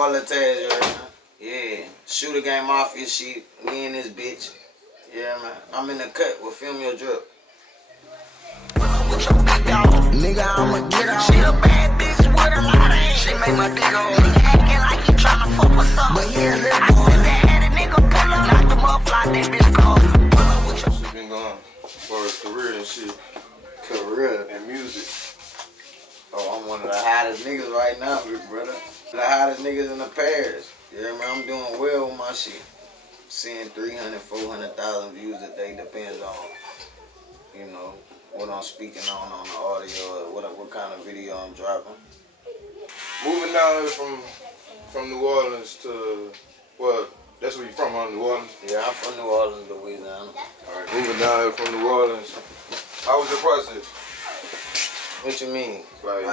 all the tags right now. Yeah, Shooter Gang Mafia shit. Me and this bitch. Yeah, man. I'm in the cut with Film Your Drip. Nigga, I'ma get her. She a bad bitch with a lot of ass. She make my dick on. Nigga acting like he tryna fuck with some. But yeah, little boy. I said that had a nigga pull up, knock him up like that bitch cold. She been going for a career and shit. Career and music. Oh, I'm one of the hottest niggas right now, big brother. The hottest niggas in the parish. Yeah, man, I'm doing well with my shit. Seeing 300, 400,000 views a day depends on, you know, what I'm speaking on the audio, or what kind of video I'm dropping. Moving down here from New Orleans to, well, that's where you from, huh? New Orleans? Yeah, I'm from New Orleans, Louisiana. Alright, moving down here from New Orleans. How was your process? What you mean? Like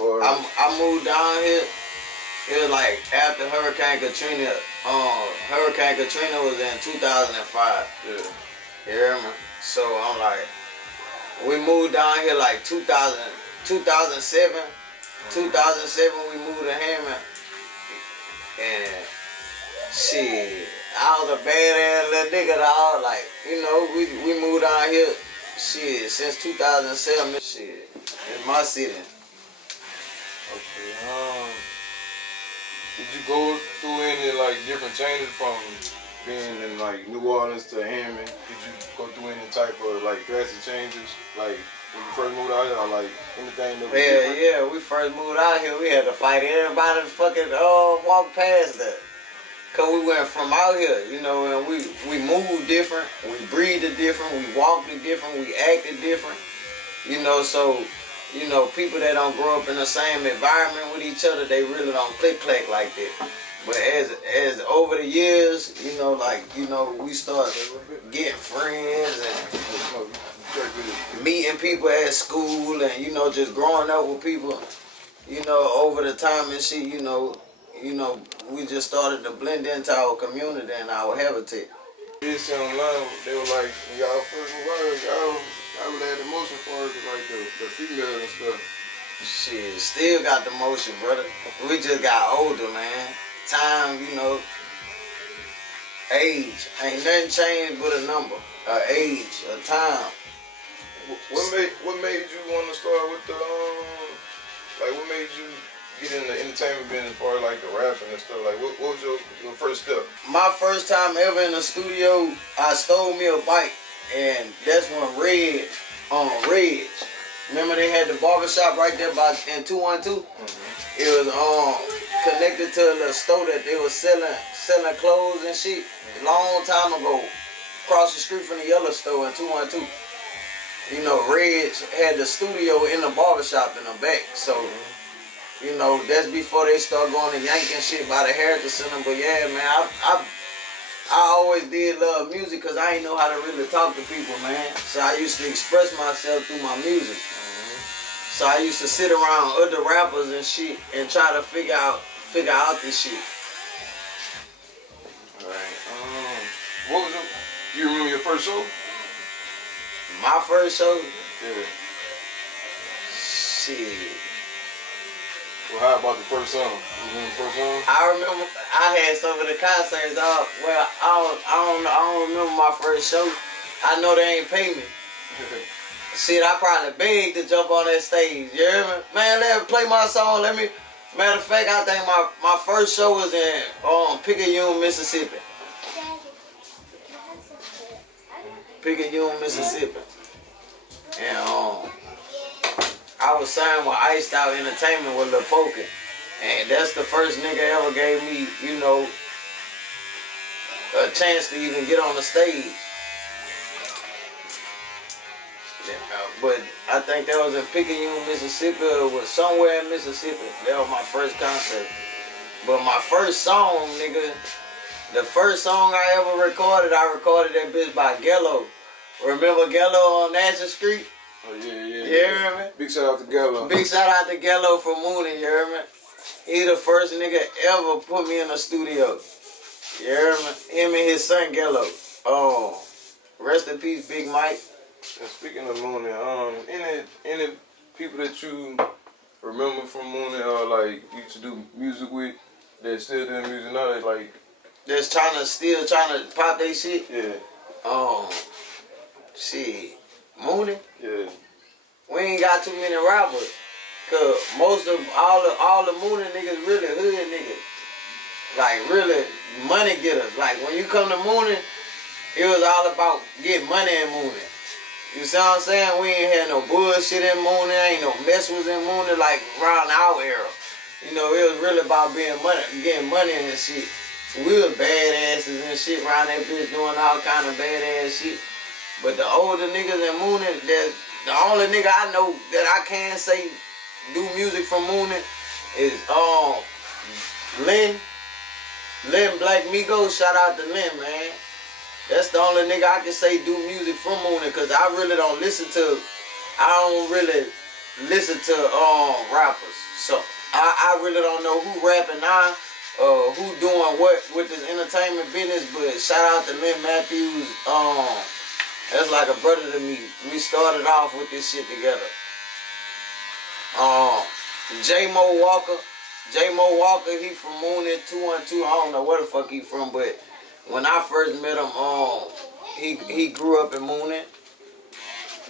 I moved down here. It was like after Hurricane Katrina. Hurricane Katrina was in 2005. Yeah. You hear me? So I'm like, we moved down here like 2007. 2007 we moved to Hammond. And shit, I was a badass little nigga, dog. Like, you know, we moved down here. Shit, since 2007, shit, in my city. Okay, did you go through any like different changes from being in like New Orleans to Hammond? Did you go through any type of like drastic changes, like when you first moved out here, or like anything that was different? Yeah, we first moved out here, we had to fight everybody to fucking walk past that. Cause we went from out here, you know, and we moved different, we breathed different, we walked different, we acted different, you know, so, you know, people that don't grow up in the same environment with each other, they really don't click-clack like that. But as over the years, you know, like, you know, we start getting friends and meeting people at school and, you know, just growing up with people, you know, over the time and shit, you know, we just started to blend into our community and our habitat. This online, they were like, when y'all first moved out, y'all really had the motion for it, like the females and stuff. Shit, still got the motion, brother. We just got older, man. Time, you know, age. Ain't nothing changed but a number, a age, a time. What made you want to start with the, like what made you get in the entertainment business for like the rapping and stuff? Like what was your first step? My first time ever in the studio, I stole me a bike, and that's when Reg. Remember they had the barbershop right there in 212? Mm-hmm. It was connected to a little store that they were selling clothes and shit. A long time ago, across the street from the yellow store in 212. You know, Reg had the studio in the barbershop in the back, so. You know, that's before they start going to yanking shit by the Heritage Center. But yeah, man, I always did love music because I ain't know how to really talk to people, man. So I used to express myself through my music. So I used to sit around other rappers and shit and try to figure out this shit. Alright. What was you remember your first show? My first show? Yeah. Shit. Well, how about the first song? You remember the first song? I remember I had some of the concerts. Well, I don't remember my first show. I know they ain't pay me. Shit, I probably begged to jump on that stage. You hear me? Man, let me play my song. Matter of fact, I think my first show was in Picayune, Mississippi. Picayune, Mississippi. And I was signed with Iced Out Entertainment with Lil Poker. And that's the first nigga ever gave me, you know, a chance to even get on the stage. But I think that was in Picayune, Mississippi, or was somewhere in Mississippi. That was my first concert. But my first song, nigga, the first song I ever recorded, I recorded that bitch by Gello. Remember Gello on National Street? Oh, yeah. You hear me? Big shout out to Gello. Big shout out to Gello for Mooney, you hear me? He the first nigga ever put me in the studio. You hear me? Him and his son Gello. Rest in peace, Big Mike. And speaking of Mooney, any people that you remember from Mooney or like used to do music with They're still doing music now. They like that's still trying to pop their shit. yeah. Shit, Mooney. Yeah. We ain't got too many rappers. Cause most of all the Mooney niggas really hood niggas. Like really money getters. Like when you come to Mooney, it was all about getting money in Mooney. You see what I'm saying? We ain't had no bullshit in Mooney, ain't no mess was in Mooney like around our era. You know, it was really about getting money and shit. We was badasses and shit around that bitch doing all kind of badass shit. But the older niggas in Mooney, the only nigga I know that I can say do music from Mooney is Lynn Black Migo. Shout out to Lynn, man. That's the only nigga I can say do music from Mooney, cause I don't really listen to rappers. So I really don't know who rapping now, who doing what with this entertainment business. But shout out to Lynn Matthews. That's like a brother to me. We started off with this shit together. J-Mo Walker, he from Mooney 212. I don't know where the fuck he from, but when I first met him, he grew up in Mooney.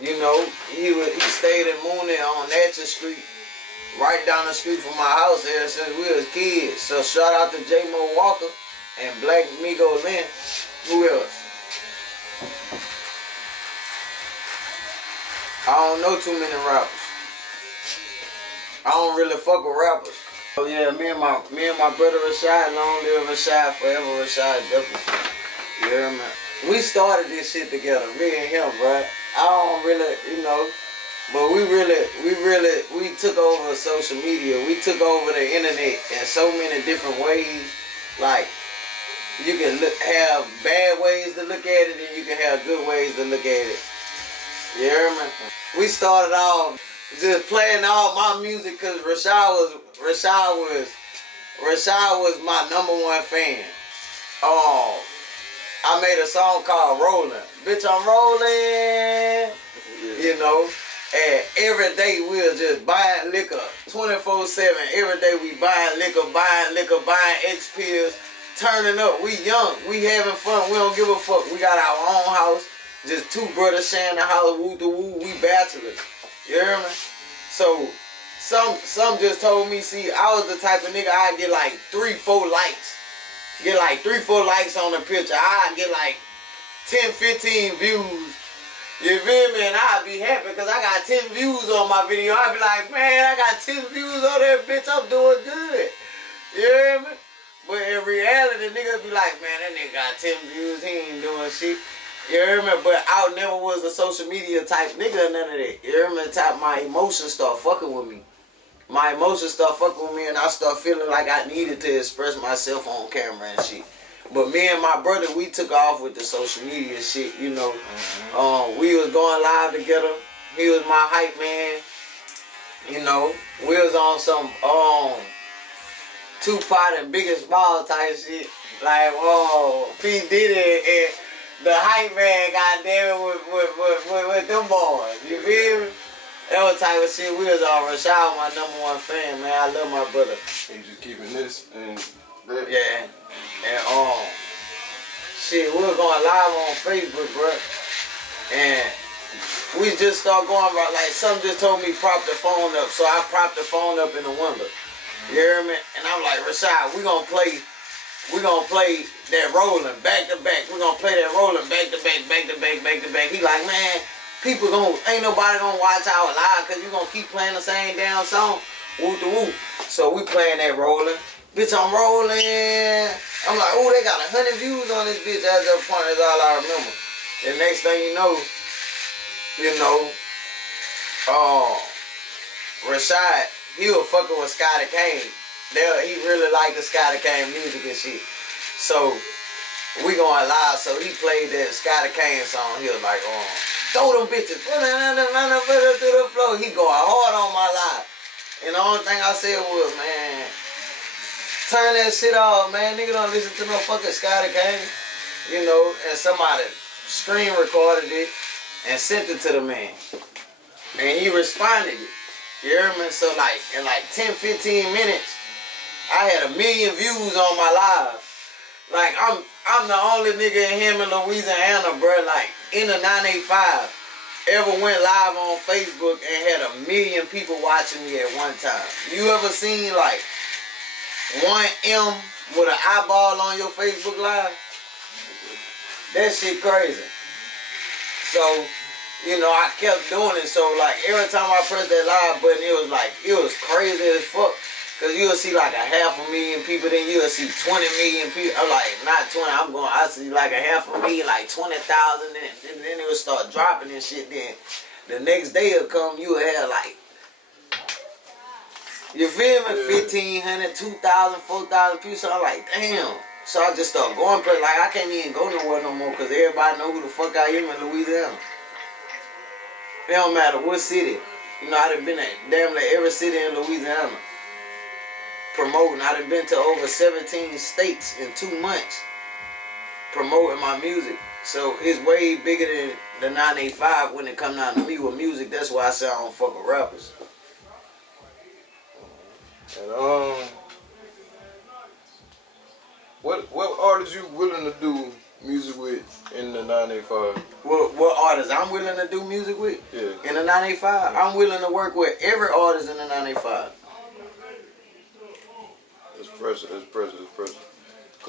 You know, he stayed in Mooney on Natchez Street, right down the street from my house there since we was kids. So shout out to J-Mo Walker and Black Migo Lynn. Who else? I don't know too many rappers. I don't really fuck with rappers. Oh yeah, me and my brother Rashad, long live Rashad, forever Rashad, definitely. Yeah, man. We started this shit together, me and him, bro. I don't really, you know, but we took over social media. We took over the internet in so many different ways. Like, you can have bad ways to look at it, and you can have good ways to look at it. You hear me? We started off just playing all my music because Rashad was my #1 fan. I made a song called Rollin'. Bitch, I'm rolling. You know, and every day we was just buying liquor 24/7. Every day we buying liquor, buying X pills, turning up. We young, we having fun. We don't give a fuck. We got our own house. Just two brothers sharing the house, woo to woo, we bachelors. You hear me? So, some just told me, see, I was the type of nigga I'd get like 3-4 likes. Get like 3-4 likes on a picture. I'd get like 10-15 views. You feel me? And I'd be happy because I got 10 views on my video. I'd be like, man, I got 10 views on that bitch. I'm doing good. You hear me? But in reality, niggas be like, man, that nigga got 10 views. He ain't doing shit. You hear me? But I never was a social media type nigga or none of that. You hear me? The type my emotions start fucking with me. My emotions start fucking with me and I start feeling like I needed to express myself on camera and shit. But me and my brother, we took off with the social media shit, you know. We was going live together. He was my hype man. You know, we was on some Tupac and Biggest Ball type shit. Like, whoa, P. Diddy and the hype man, goddamn it, with them boys. You feel me? That was type of shit we was on. Rashad was my #1 fan, man. I love my brother. You just keeping this and that. Yeah. And shit, we was going live on Facebook, bro. And we just start going about like something just told me prop the phone up. So I propped the phone up in the window. You hear me? And I'm like, Rashad, we gonna play that rolling back to back. We're gonna play that rolling back to back, back to back, back to back. He like, man, ain't nobody gonna watch our live because you gonna keep playing the same damn song. Woo to woo. So we playing that rolling. Bitch, I'm rolling. I'm like, oh, they got 100 views on this bitch as of point. That's all I remember. The next thing you know, Rashad, he was fucking with Scotty Kane. He really liked the Scotty Kane music and shit. So we going live. So he played that Scotty Kane song. He was like, throw them bitches to the floor. He going hard on my live. And the only thing I said was, man, turn that shit off, man. Nigga don't listen to no fucking Scotty Kane. You know, and somebody screen recorded it and sent it to the man. And he responded it. You hear me? So like in like 10-15 minutes, I had 1 million views on my live. Like, I'm the only nigga in Hammond, Louisiana, bro, like, in the 985, ever went live on Facebook and had 1 million people watching me at one time. You ever seen, like, 1M with an eyeball on your Facebook live? That shit crazy. So, you know, I kept doing it. So, like, every time I pressed that live button, it was crazy as fuck. Because you'll see like 500,000 people, then you'll see 20 million people. I'm like, not 20, I see like 500,000, like 20,000, and then it will start dropping and shit. Then the next day will come, you will have like, you feel me, 1,500, 2,000, 4,000 people. So I'm like, damn. So I just start going, but like I can't even go nowhere no more because everybody know who the fuck I am in Louisiana. It don't matter what city. You know, I done been at damn near every city in Louisiana promoting. I done been to over 17 states in 2 months promoting my music. So it's way bigger than the 985 when it come down to me with music. That's why I say I don't fuck with rappers. And what artists you willing to do music with in the 985? What artists I'm willing to do music with? Yeah. In the 985? I'm willing to work with every artist in the 985. It's pressure.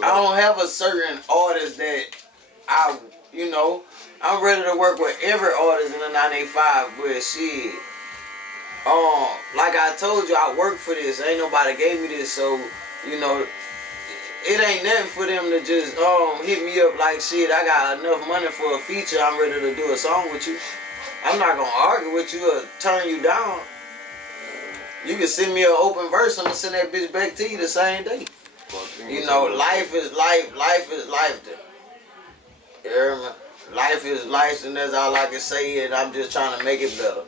I don't have a certain artist that I'm ready to work with every artist in the 985, but shit. Like I told you, I work for this. Ain't nobody gave me this, so, you know, it ain't nothing for them to just hit me up like, shit, I got enough money for a feature, I'm ready to do a song with you. I'm not gonna argue with you or turn you down. You can send me an open verse, I'm gonna send that bitch back to you the same day. You know, life is life then. You hear me? Life is life, and that's all I can say, and I'm just trying to make it better.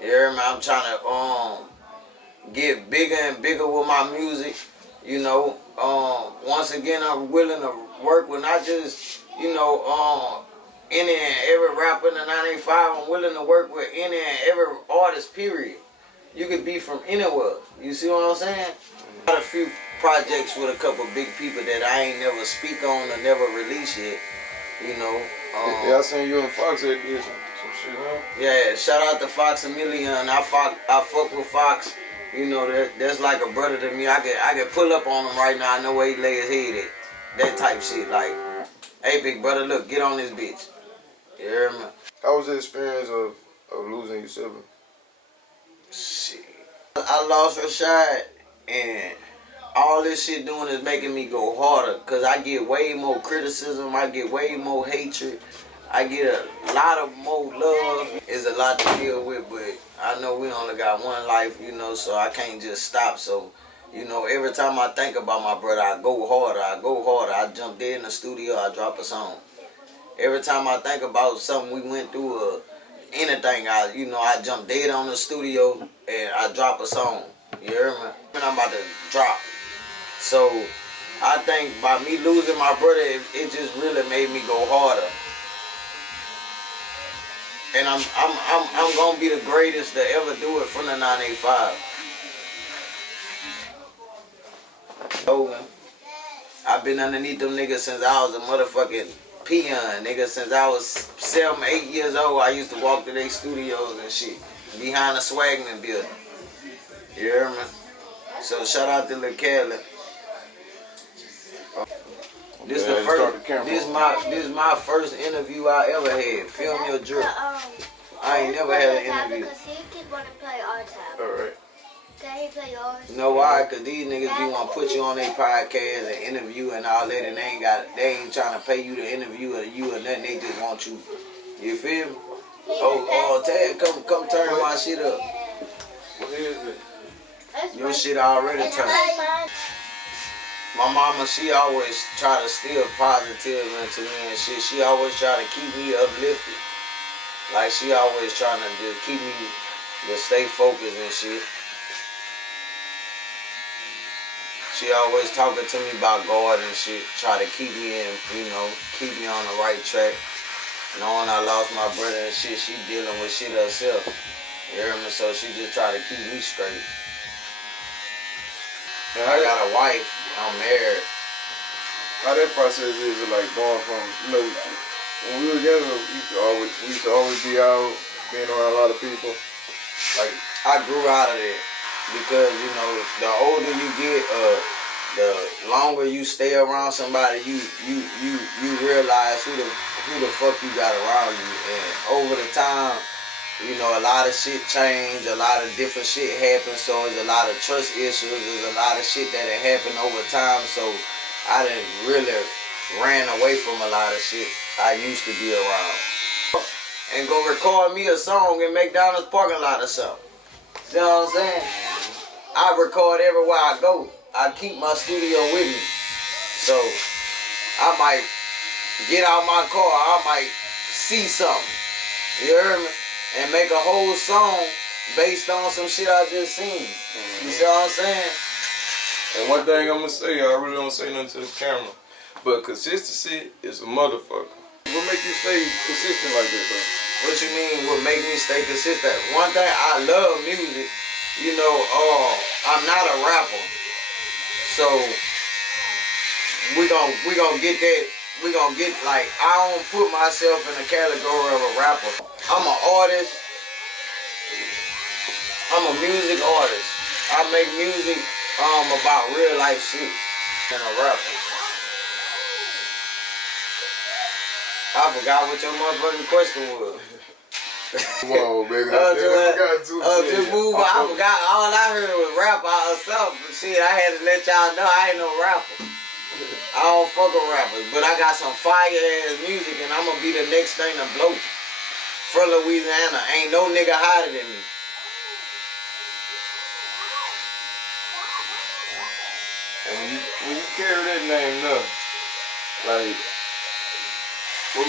You hear me? I'm trying to get bigger and bigger with my music. You know, once again, I'm willing to work with not just, you know, any and every rapper in the 985. I'm willing to work with any and every artist, period. You could be from anywhere. You see what I'm saying? Got a few projects with a couple big people that I ain't never speak on or never release yet. You know. Yeah, I seen you and Fox had did some shit, huh? Yeah, shout out to Fox a Million. I fuck with Fox. You know, that's like a brother to me. I could pull up on him right now. I know where he lay his head at. That type shit. Like, hey, big brother, look, get on this bitch. You hear me? How was the experience of losing your sibling? Shit. I lost Rashad, and all this shit doing is making me go harder. Because I get way more criticism. I get way more hatred. I get a lot of more love. It's a lot to deal with, but I know we only got one life, you know, so I can't just stop. So, you know, every time I think about my brother, I go harder. I jump there in the studio, I drop a song. Every time I think about something we went through or anything, I jump dead on the studio and I drop a song. You hear me? And I'm about to drop. So, I think by me losing my brother, it just really made me go harder. And I'm gonna be the greatest to ever do it from the 985. So, I've been underneath them niggas since I was a motherfucking peon, nigga. Since I was 7, 8 years old, I used to walk to their studios and shit. Behind the Swagman building. You hear me? So shout out to Lil Kelly. This is my first interview I ever had. Film your drip. I ain't never had an interview. Because he keep wanting to play our tab. Alright. Can he play yours? You know why? Because these niggas be want to put you on their podcast and interview and all that, and they ain't trying to pay you to interview or you or nothing. They just want you. You feel me? Tad, come turn my shit up. What is it? Your shit already turned. My mama, she always try to steal positive into me and shit. She always try to keep me uplifted. Like, she always trying to just keep me to stay focused and shit. She always talking to me about God and shit. Try to keep me in, keep me on the right track. Knowing I lost my brother and shit, she dealing with shit herself. You hear me? So she just try to keep me straight. And I got a wife. I'm married. How that process is like going from, when we were younger, we used to always be out, being around a lot of people. Like, I grew out of that because, the older you get, the longer you stay around somebody, you realize who the fuck you got around you. And over the time, a lot of shit changed, a lot of different shit happened, so there's a lot of trust issues, there's a lot of shit that had happened over time, so I done really ran away from a lot of shit I used to be around. And go record me a song in McDonald's parking lot or something. You know what I'm saying? I record everywhere I go. I keep my studio with me. So I might get out my car, I might see something. You heard me? And make a whole song based on some shit I just seen. You see what I'm saying? And one thing I'm gonna say, I really don't say nothing to the camera, but consistency is a motherfucker. What make you stay consistent like that, though? What you mean? What make me stay consistent? One thing, I love music. I'm not a rapper, so we gonna get that. We gonna get I don't put myself in the category of a rapper. I'm an artist. I'm a music artist. I make music about real life shit and a rapper. I forgot what your motherfucking question was. Come on, baby. Just move on. I forgot. All I heard was rap or something. Shit, I had to let y'all know I ain't no rapper. I don't fuck with rappers, but I got some fire ass music and I'm gonna be the next thing to blow. From Louisiana, ain't no nigga hotter than me. And when you carry that name now, what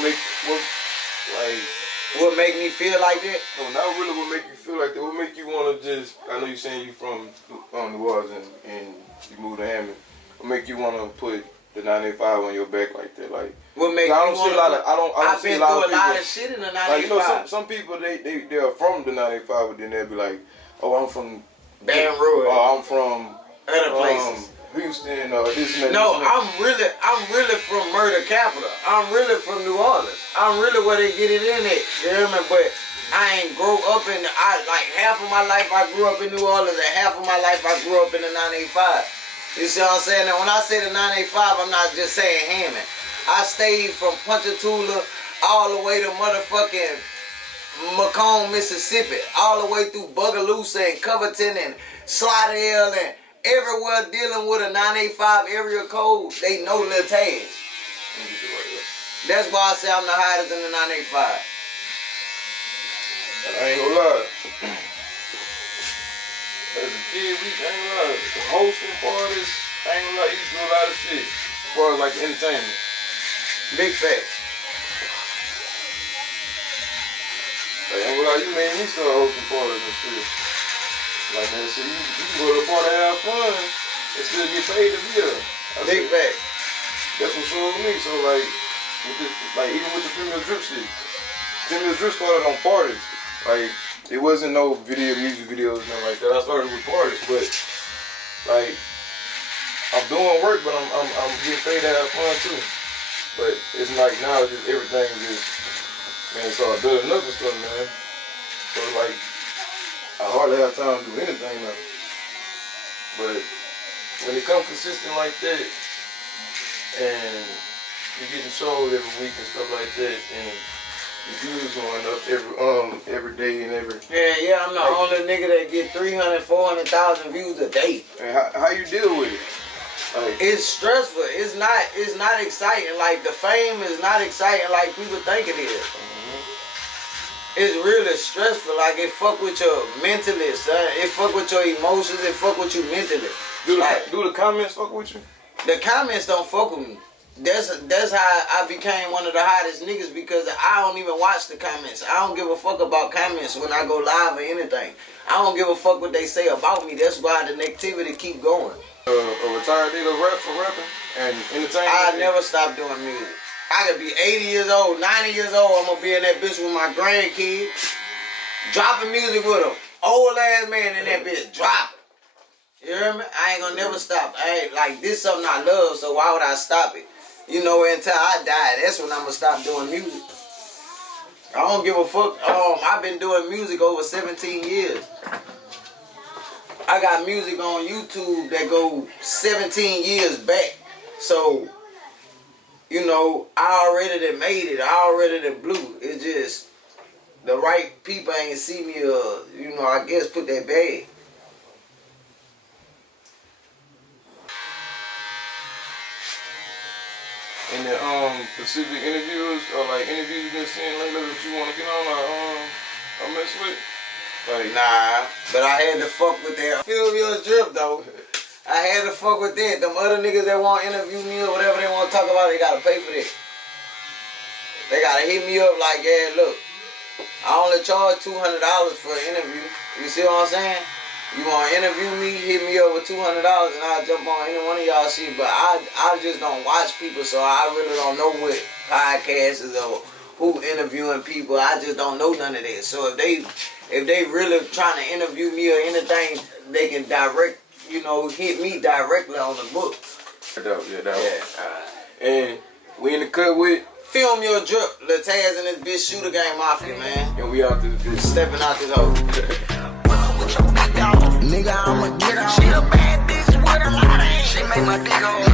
make me feel like that? No, not really what make you feel like that. What make you wanna just, I know you saying you from New Orleans and you moved to Hammond. What make you wanna put the 985 on your back like that? What make I don't see a lot of, I've been through a lot of shit in the 985. Some people they are from the 985, but then they'll be like, oh, I'm from Baton Rouge. Oh, I'm from other places. Houston or this and that. No, I'm really from Murder Capital. I'm really from New Orleans. I'm really where they get it in at. You hear me? But I ain't grow up in half of my life I grew up in New Orleans and half of my life I grew up in the 985. You see what I'm saying? And when I say the 985, I'm not just saying Hammond. I stayed from Ponchatoula all the way to motherfucking Macomb, Mississippi, all the way through Bogalusa and Covington and Slidell and everywhere dealing with a 985 area code. They know Lil Taz. That's why I say I'm the hottest in the 985. I ain't gonna lie. As a kid, I ain't gonna lie. Hosting parties, I ain't gonna lie. You used to do a lot of shit as far as entertainment. Big facts. I ain't gonna lie. You made me start hosting parties and shit. Man, so you can go to a party and have fun and still get paid to be there. Big facts. That's what showed me. So even with the female drip shit, female drip started on parties. It wasn't no music videos, nothing like that. I started with parties, but I'm doing work, but I'm getting paid to have fun too. But it's now it's just everything it's all building up and stuff, man. So I hardly have time to do anything now. But when it comes consistent like that, and you getting shows every week and stuff like that, and the views going up every day and every. Yeah, I'm the only nigga that get 300,000, 400,000 views a day. And how you deal with it? It's stressful. It's not exciting. The fame is not exciting like people think it is. It's really stressful. It fuck with your mentally, son. It fuck with your emotions. It fuck with you mentally. Do the comments fuck with you? The comments don't fuck with me. That's how I became one of the hottest niggas, because I don't even watch the comments. I don't give a fuck about comments when I go live or anything. I don't give a fuck what they say about me. That's why the negativity keep going. A retired nigga rap for rapping and entertainment? I never stop doing music. I could be 80 years old, 90 years old. I'm gonna be in that bitch with my grandkids, dropping music with them. Old ass man in that bitch, drop. You hear me? I ain't gonna never stop. I ain't like this something I love, so why would I stop it? You know, until I die, that's when I'm gonna stop doing music. I don't give a fuck. I've been doing music over 17 years. I got music on YouTube that go 17 years back. So, you know, I already done made it. I already done blew. It's just the right people ain't see me, you know, I guess put that bag. And the specific interviewers or like interviews you've been seeing lately that you want to get on or mess with? Like, Nah, but I had to fuck with that. Feel your drip though. I had to fuck with that. Them other niggas that want to interview me or whatever they want to talk about, they gotta pay for that. They gotta hit me up like, yeah, look, I only charge $200 for an interview. You see what I'm saying? You want to interview me, hit me up with $200 and I'll jump on any one of y'all shit. But I just don't watch people, so I really don't know what podcasts is or who interviewing people. I just don't know none of that. So if they really trying to interview me or anything, they can direct, you know, hit me directly on the book. And we in the cut with Film Your Drip, Lil Taz and this bitch Shooter Gang Mafia, man. and we out this bitch. Stepping out this hole. Nigga, I'ma get her. She a bad bitch with a lot of ass. She make my dick hole.